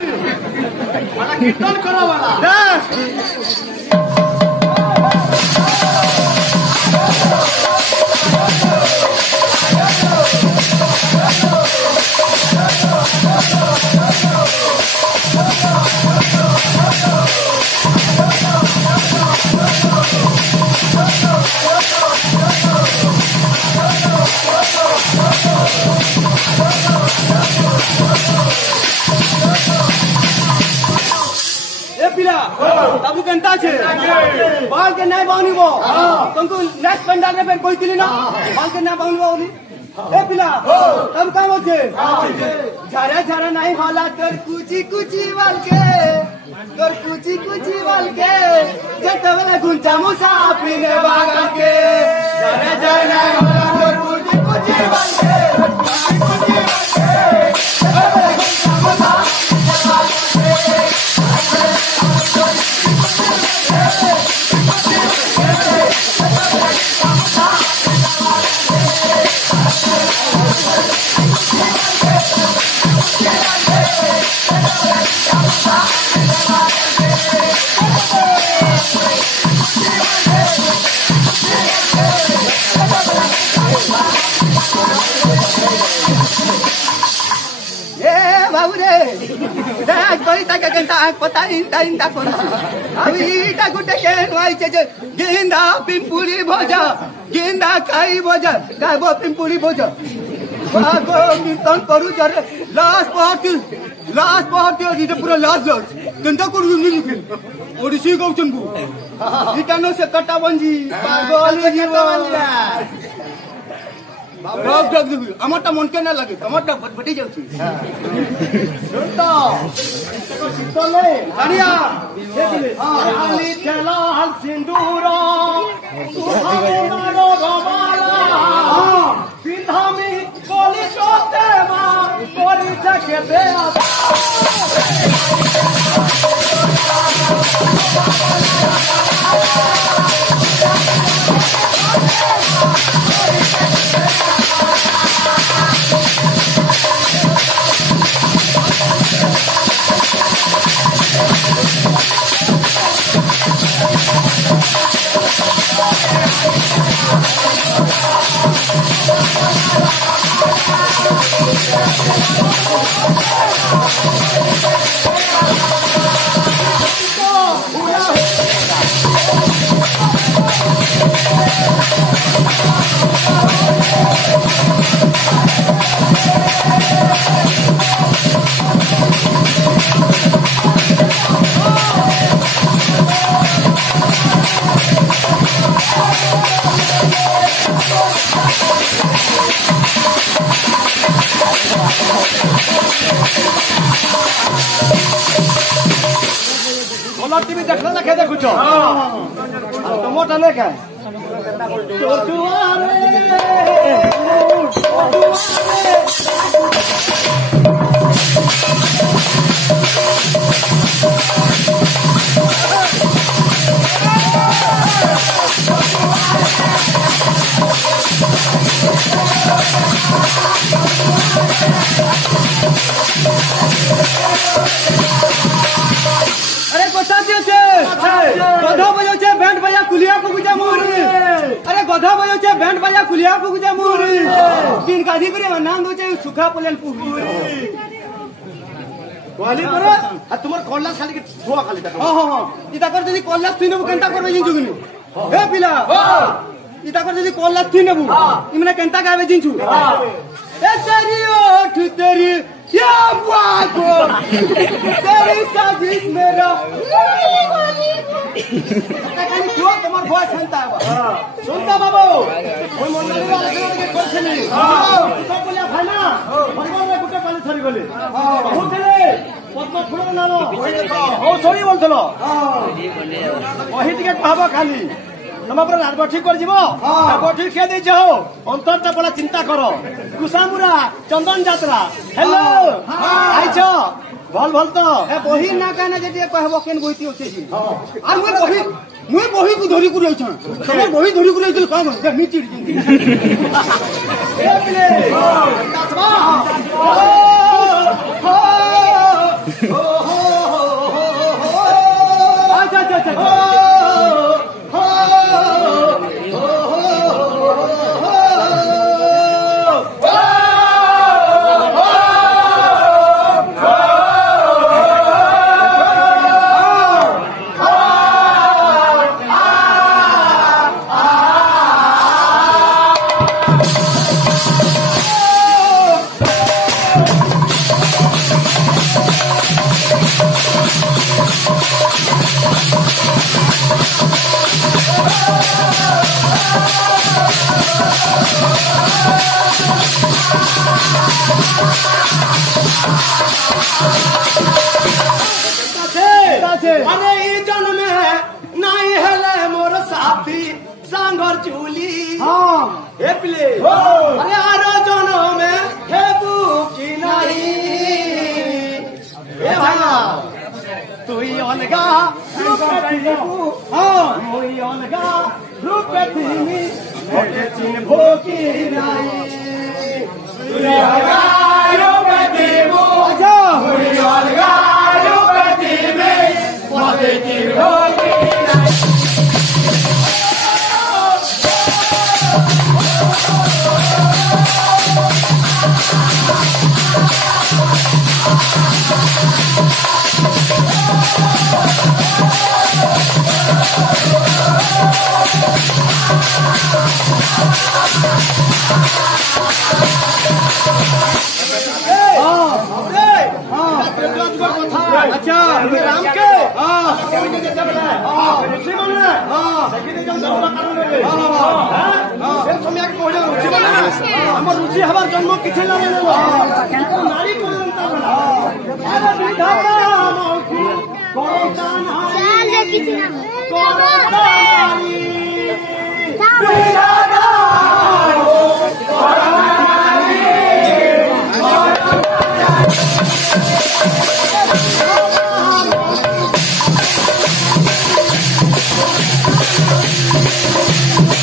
कीर्तन करो वाला तबु केंता छे बाल के नहीं बाउनी वो तुमको नेक्स्ट पंडाल में फिर कोई तिली ना बाल के नहीं बाउनी वो ए पिला तब काम होचे झारा झारा नहीं वाला तोर कुची कुची वाल के जब वाला गुंचा मुसा पीने वाला के झारा झारा नहीं वाला तोर कुची कुची वाल के गेंदा पिंपुड़ी भोजा गेंदा खाई भोजा गाबो पिंपुड़ी भोजा बागो कीर्तन करू जरे लास्ट पार्टी इटा पूरा लास्ट केंता करू निके ओडिसी गौचन बु इटा नो से कट्टा बंजी पागल कट्टा बंजा बाप जग আমারটা মন কে না লাগে আমারটা বটি যাচ্ছে শুন তো চলে আনিয়া আলি চলা হাল সিন্দুর সুহামনারো গমালা বিধামি কলি চতে মা করি থাকে দে टीवी देखला ना खेदे कुछ तो मोटा ले का गधा बजाउछे बैंड बजा कुलिया पुगुजा मोरी अरे गधा बजाउछे बैंड बजा कुलिया पुगुजा मोरी तीन गाधी करे नाम दोचे सुखा पलेन पुगुरी वाली पर आ तुमर कोल्ला खाली के छुआ खाली तक हां इता कर जदी कोल्ला तीनबु केंता करबे जिंजुगनी ए पिला इता कर जदी कोल्ला तीनबु इमने केंता गावे जिंजु ए तेरी ओठ तेरी क्या बागो तेरी साजिश मेरा कानी क्यों तुम्हार भोज सुनता है सुनता बाबू कोई मंडली वाला के करछनी तो बोलिया भाईना परिवार में गुटे पानी छरी गले बहुतले पद्म फुल नानो ओ सही बोलथलो वही टिके कहबो खाली तुम पर रात ठीक कर जीवो ठीक खे दे जाओ अंतरटा बड़ा चिंता करो कुसामुरा चंदन यात्रा हेलो आइछो भल भल तो ए बही ना काना जे कहबो केन बहिती होछे जी आ मुई बही को धरी को रहछ तुम बही धरी को रहछ काम जे नीची ए बिले कासबा আছে আরে এই জন্মে নাই হেলে মোর সাথী সাঙ্গর চুলি হ্যাঁ এ পিলে আরে আর জন্মে হেবু কি নাই এ ভাইয়া তুই অলগা রূপে থিবু হ্যাঁ মুই অলগা রূপে থিমি ওকে চিনব কি নাই তুই অলগা রূপে থিবু আচ্ছা মুই অলগা রূপে থিমি ওকে চিনব কি নাই अच्छा राम के रुचि हमार जन्म किथे नारी को